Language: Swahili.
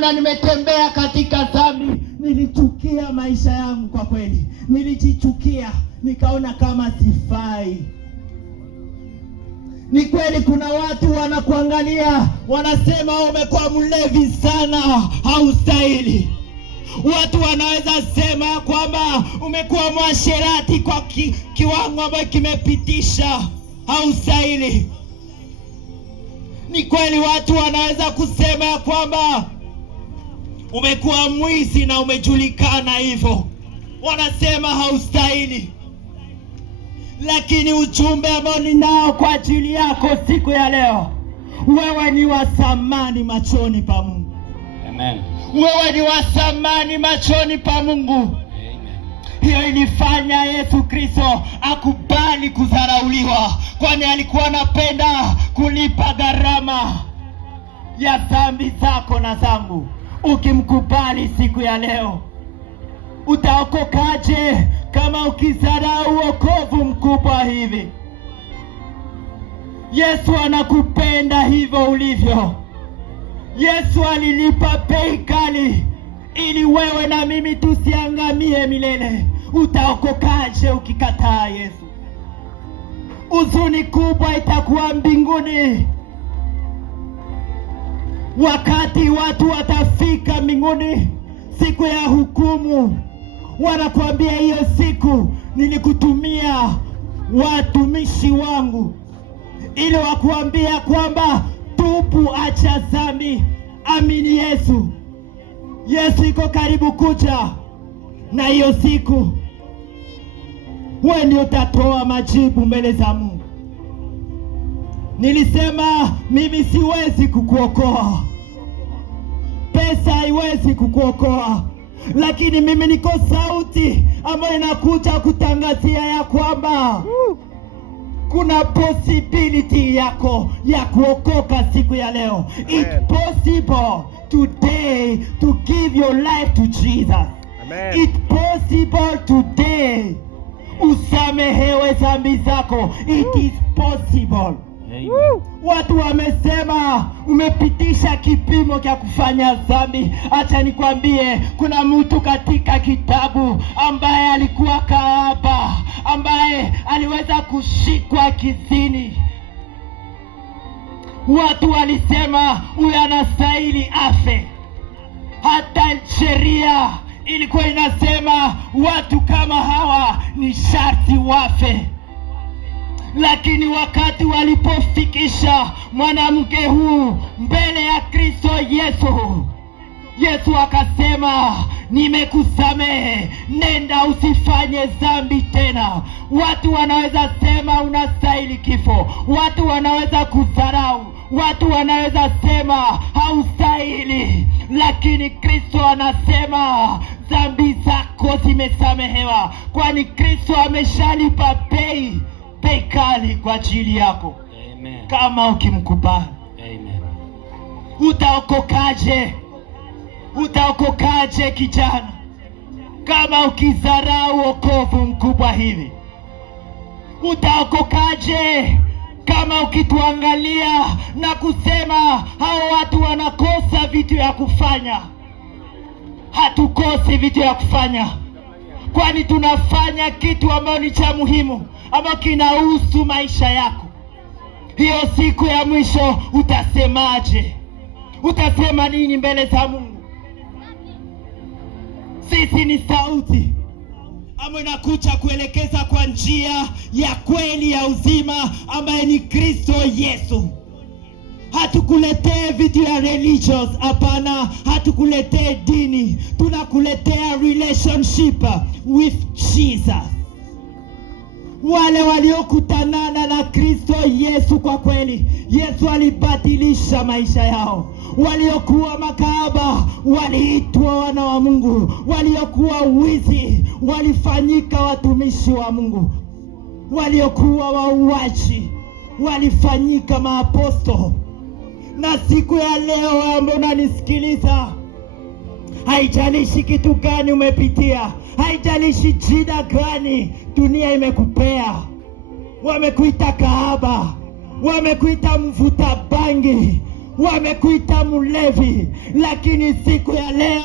namna nimetembea katika dhambi. Nilichukia maisha yangu kwa kweli. Nilijichukia, nikaona kama sifai. Ni kweli kuna watu wanakuangalia, wanasema umekuwa mlevi sana, haustahili. Watu wanaweza sema kwamba umekuwa mwasherati kwa kiwango ambacho kimepitisha, haustahili. Ni kweli watu wanaweza kusema ya kwamba umekuwa mwizi na umejulikana hivyo, wanasema haustahili. Lakini ujumbe ambao ninao kwa ajili yako siku ya leo, wewe ni wa thamani machoni pa Mungu. Amen. Wewe ni wa thamani machoni pa Mungu. Amen. Hiyo ilifanya Yesu Kristo akubali kudharauliwa, kwani alikuwa anapenda kulipa gharama ya dhambi zako na zangu. Ukimkubali siku ya leo, utaokokaje kama ukidharau wokovu mkubwa hivi? Yesu anakupenda hivyo ulivyo. Yesu alilipa bei kali ili wewe na mimi tusiangamie milele. Utaokokaje ukikataa Yesu? Huzuni kubwa itakuwa mbinguni wakati watu watafika mbinguni siku ya hukumu. Wanakuambia hiyo siku nilikutumia watumishi wangu ili wakuambia kwamba tubu, acha dhambi, amini Yesu. Yesu iko karibu kuja, na hiyo siku wewe ndio utatoa majibu mbele za Mungu. Nilisema mimi siwezi kukuokoa, pesa haiwezi kukuokoa, lakini mimi niko sauti ambayo inakuja kutangazia ya kwamba kuna possibility yako ya kuokoka siku ya leo. It's possible today to give your life to Jesus. Amen. It's possible today usamehewe dhambi zako. It is possible. Amen. Watu wamesema umepitisha kipimo cha kufanya dhambi. Acha nikwambie, kuna mtu katika kitabu ambaye alikuwa kahaba, ambaye aliweza kushikwa kizini. Watu walisema huyu anastahili afe. Hata sheria ilikuwa inasema watu kama hawa ni sharti wafe. Lakini wakati walipofikisha mwanamke huu mbele ya Kristo Yesu, Yesu akasema, nimekusamehe, nenda usifanye dhambi tena. Watu wanaweza sema unastahili kifo, watu wanaweza kudharau, watu wanaweza sema haustahili, lakini Kristo anasema dhambi zako zimesamehewa, kwani Kristo ameshalipa bei kali kwa ajili yako. Amen. Kama ukimkubali. Amen. Utaokokaje? Utaokokaje kijana kama ukidharau wokovu mkubwa hivi? Utaokokaje kama ukituangalia na kusema hao watu wanakosa vitu ya kufanya? Hatukosi vitu ya kufanya, kwani tunafanya kitu ambacho ni cha muhimu, ambacho kinahusu maisha yako. Hiyo siku ya mwisho utasemaje? Utasema nini mbele za Mungu? Sisi ni sauti ambayo inakuja kuelekeza kwa njia ya kweli ya uzima ambaye ni Kristo Yesu. Hatukuletee vitu ya religious, hapana. Hatukuletee dini, tunakuletea relationship with Jesus. Wale waliokutanana na Kristo Yesu, kwa kweli Yesu alibadilisha maisha yao. Waliokuwa makahaba waliitwa wana wa Mungu, waliokuwa wizi walifanyika watumishi wa Mungu, waliokuwa wauaji walifanyika maapostoli. Na siku ya leo ambao unanisikiliza, haijalishi kitu gani umepitia, haijalishi jina gani dunia imekupea, wamekuita kahaba, wamekuita mvuta bangi, wamekuita mlevi, lakini siku ya leo